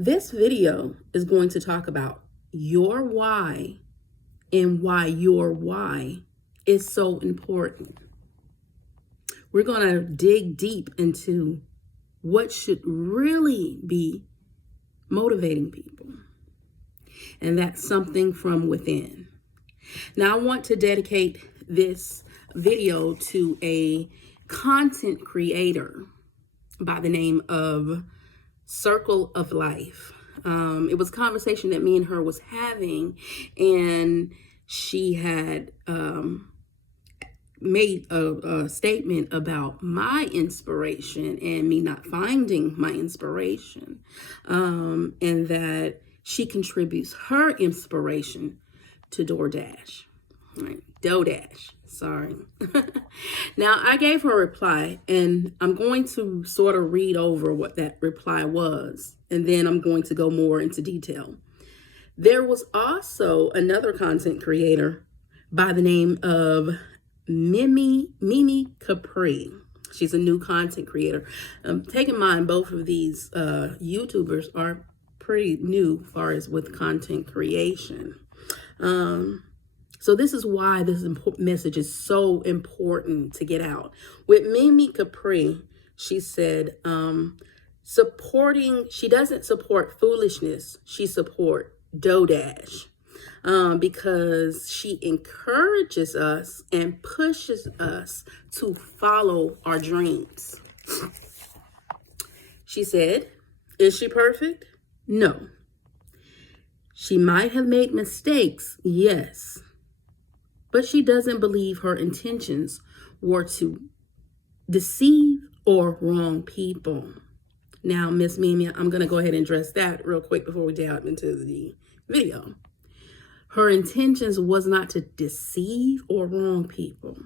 This video is going to talk about your why and why your why is so important. We're going to dig deep into what should really be motivating people. And that's something from within. Now, I want to dedicate this video to a content creator by the name of Circle of Life. It was a conversation that me and her was having, and she had made a statement about my inspiration and me not finding my inspiration, and that she contributes her inspiration to DoorDash, right? DoorDash, sorry. Now, I gave her a reply, and I'm going to sort of read over what that reply was, and then I'm going to go more into detail. There was also another content creator by the name of Mimi Capri. She's a new content creator. Take in mind, both of these YouTubers are pretty new as far as with content creation. So this is why this message is so important to get out. With Mimi Capri, she said, she doesn't support foolishness. She supports DoorDash because she encourages us and pushes us to follow our dreams. She said, is she perfect? No. She might have made mistakes, yes. But she doesn't believe her intentions were to deceive or wrong people. Now, Miss Mimi, I'm going to go ahead and address that real quick before we dive into the video. Her intentions was not to deceive or wrong people.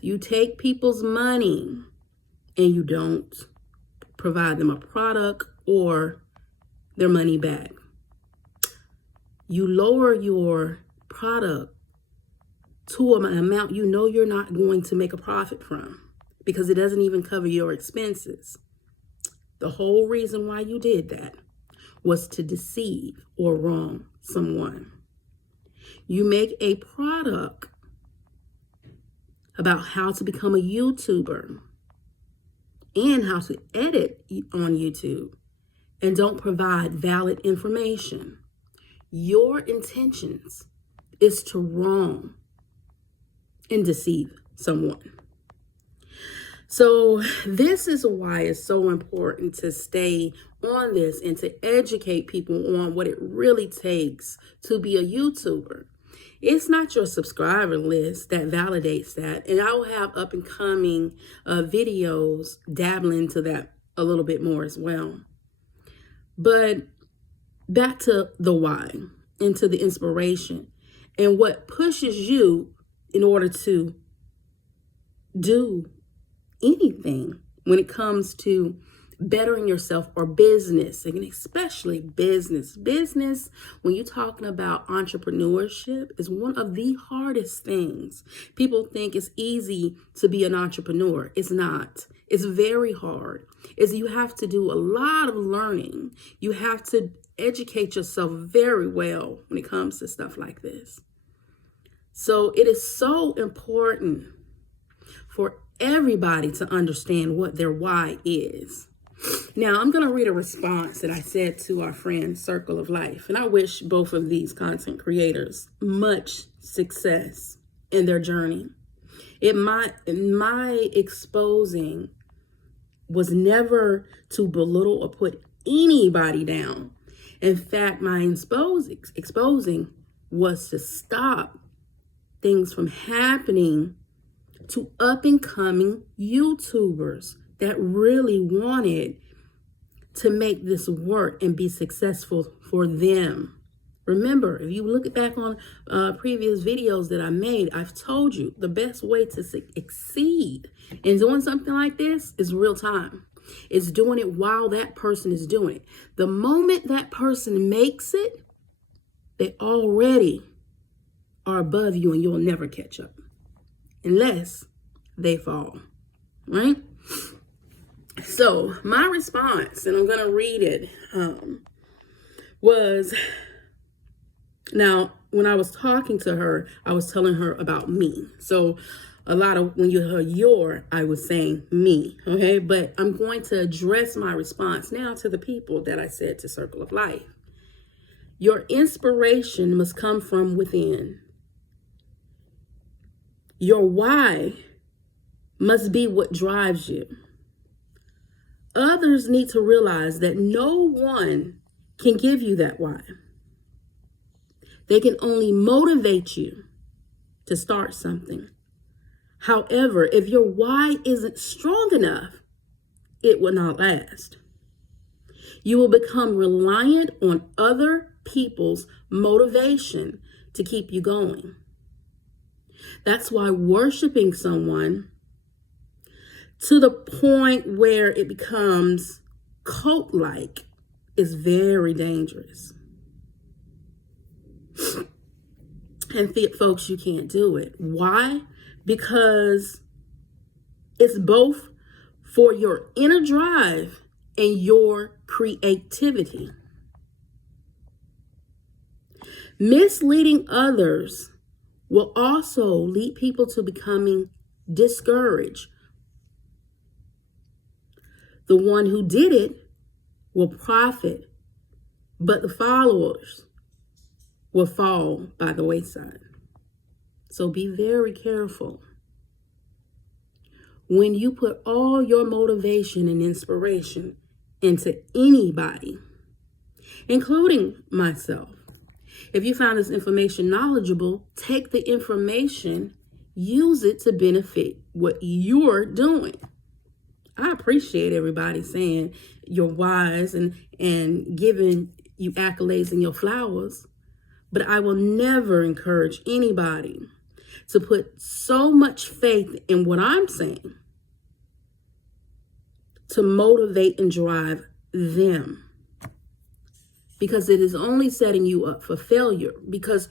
You take people's money and you don't provide them a product or their money back. You lower your product to an amount you know you're not going to make a profit from because it doesn't even cover your expenses. The whole reason why you did that was to deceive or wrong someone. You make a product about how to become a YouTuber and how to edit on YouTube and don't provide valid information. Your intentions is to wrong and deceive someone. So this is why it's so important to stay on this and to educate people on what it really takes to be a YouTuber. It's not your subscriber list that validates that. And I will have up and coming videos dabbling into that a little bit more as well. But back to the why and to the inspiration and what pushes you in order to do anything when it comes to bettering yourself or business, and especially business. Business, when you're talking about entrepreneurship, is one of the hardest things. People think it's easy to be an entrepreneur. It's not. It's very hard. You have to do a lot of learning. You have to educate yourself very well when it comes to stuff like this. So it is so important for everybody to understand what their why is. Now, I'm going to read a response that I said to our friend Circle of Life, and I wish both of these content creators much success in their journey. My exposing was never to belittle or put anybody down. In fact, my exposing was to stop things from happening to up and coming YouTubers that really wanted to make this work and be successful for them. Remember, if you look back on previous videos that I made, I've told you the best way to succeed in doing something like this is real time. It's doing it while that person is doing it. The moment that person makes it, they already are above you and you'll never catch up unless they fall, right? So my response, and I'm going to read it, was, now, when I was talking to her, I was telling her about me. So a lot of when you heard your, I was saying me, okay? But I'm going to address my response now to the people that I said to Circle of Life. Your inspiration must come from within. Your why must be what drives you. Others need to realize that no one can give you that why. They can only motivate you to start something. However, if your why isn't strong enough, it will not last. You will become reliant on other people's motivation to keep you going. That's why worshiping someone to the point where it becomes cult-like is very dangerous. And folks, you can't do it. Why? Because it's both for your inner drive and your creativity. Misleading others will also lead people to becoming discouraged. The one who did it will profit, but the followers will fall by the wayside. So be very careful. When you put all your motivation and inspiration into anybody, including myself, if you found this information knowledgeable, take the information, use it to benefit what you're doing. I appreciate everybody saying you're wise and giving you accolades and your flowers, but I will never encourage anybody to put so much faith in what I'm saying to motivate and drive them, because it is only setting you up for failure. Because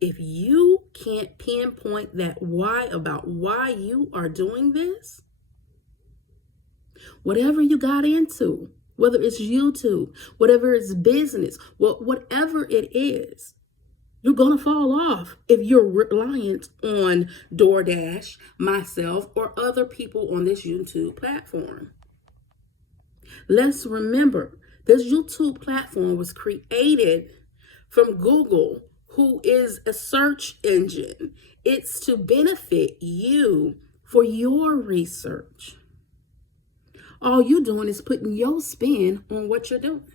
if you can't pinpoint that why about why you are doing this, whatever you got into, whether it's YouTube, whatever it's business, whatever it is, you're going to fall off if you're reliant on DoorDash, myself, or other people on this YouTube platform. Let's remember, this YouTube platform was created from Google, who is a search engine. It's to benefit you for your research. All you're doing is putting your spin on what you're doing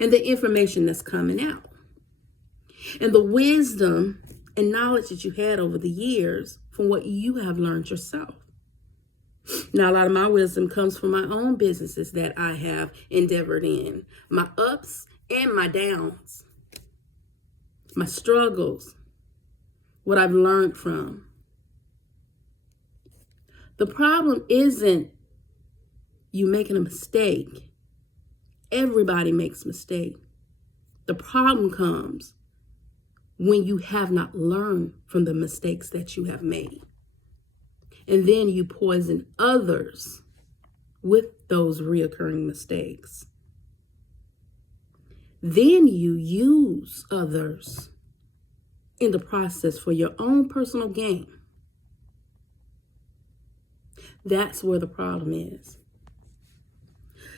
and the information that's coming out and the wisdom and knowledge that you had over the years from what you have learned yourself. Now, a lot of my wisdom comes from my own businesses that I have endeavored in, my ups and my downs, my struggles, what I've learned from. The problem isn't you making a mistake. Everybody makes mistakes. The problem comes when you have not learned from the mistakes that you have made. And then you poison others with those reoccurring mistakes. Then you use others in the process for your own personal gain. That's where the problem is.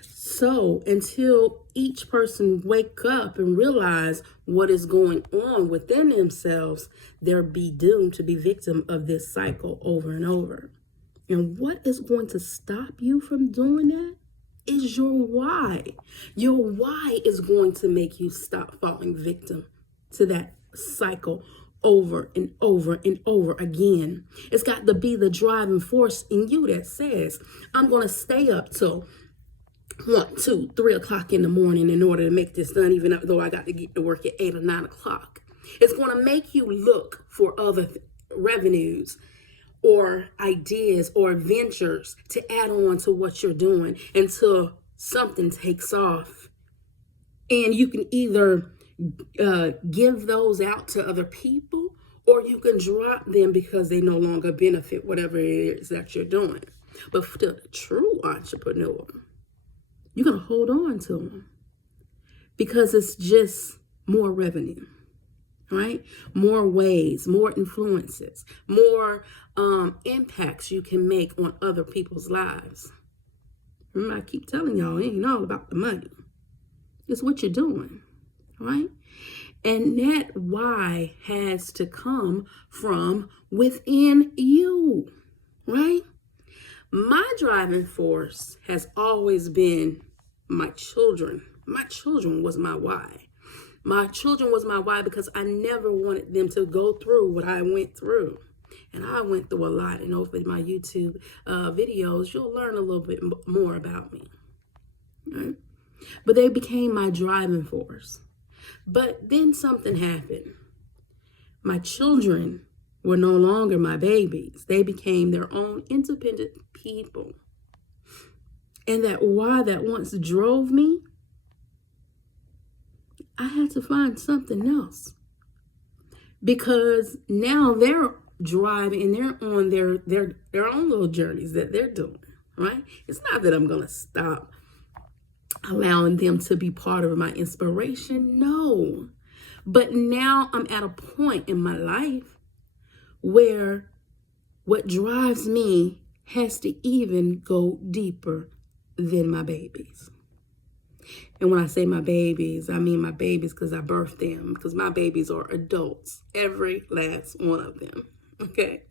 So until each person wake up and realize what is going on within themselves, they'll be doomed to be victim of this cycle over and over. And what is going to stop you from doing that is your why. Your why is going to make you stop falling victim to that cycle over and over and over again. It's got to be the driving force in you that says, I'm going to stay up till 1, 2, 3 o'clock in the morning in order to make this done, even though I got to get to work at 8 or 9 o'clock. It's going to make you look for other revenues or ideas or ventures to add on to what you're doing until something takes off. And you can either give those out to other people, or you can drop them because they no longer benefit whatever it is that you're doing. But for the true entrepreneur, you're going to hold on to them because it's just more revenue, right? More ways, more influences, more impacts you can make on other people's lives. Remember, I keep telling y'all, it ain't all about the money. It's what you're doing, right? And that why has to come from within you, right? My driving force has always been my children. My children was my why. My children was my why because I never wanted them to go through what I went through. And I went through a lot. And over my YouTube videos, you'll learn a little bit more about me. Right? But they became my driving force. But then something happened. My children were no longer my babies. They became their own independent people. And that why that once drove me, I had to find something else. Because now they're driving and they're on their own little journeys that they're doing, right? It's not that I'm going to stop allowing them to be part of my inspiration. No. But now I'm at a point in my life where what drives me has to even go deeper than my babies. And when I say my babies, I mean my babies because I birthed them, because my babies are adults, every last one of them, okay?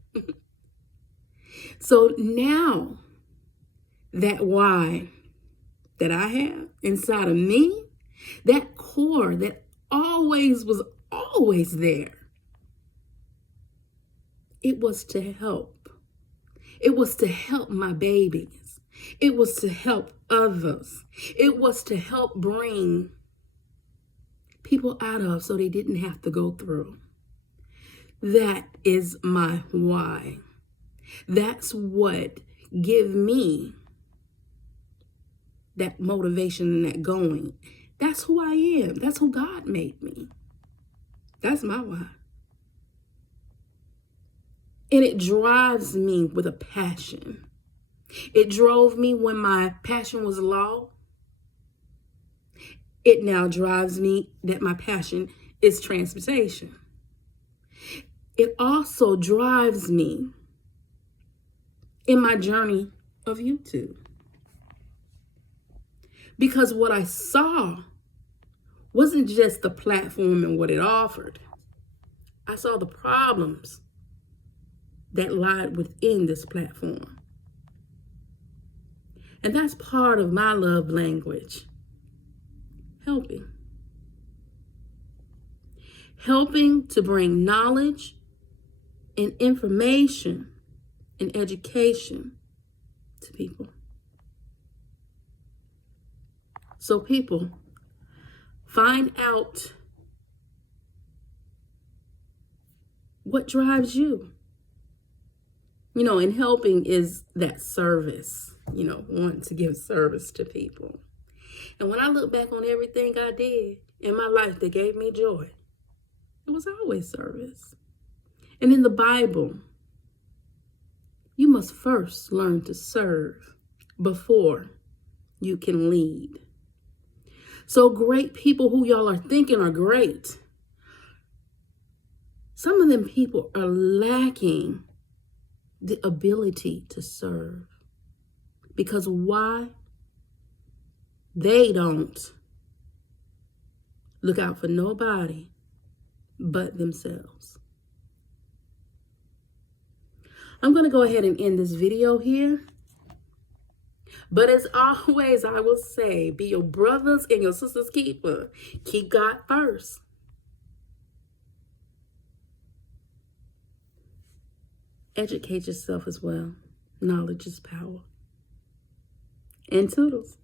So now that why that I have inside of me, that core that was always there, it was to help. It was to help my babies. It was to help others. It was to help bring people out of so they didn't have to go through. That is my why. That's what give me that motivation and that going. That's who I am. That's who God made me. That's my why. And it drives me with a passion. It drove me when my passion was low. It now drives me that my passion is transportation. It also drives me in my journey of YouTube. Because what I saw wasn't just the platform and what it offered. I saw the problems that lied within this platform. And that's part of my love language. Helping. Helping to bring knowledge and information and education to people. So people, find out what drives you. You know, and helping is that service, you know, wanting to give service to people. And when I look back on everything I did in my life that gave me joy, it was always service. And in the Bible, you must first learn to serve before you can lead. So great people who y'all are thinking are great, some of them people are lacking the ability to serve. Because why? They don't look out for nobody but themselves. I'm going to go ahead and end this video here. But as always, I will say, be your brothers and your sisters' keeper. Keep God first. Educate yourself as well. Knowledge is power. And toodles.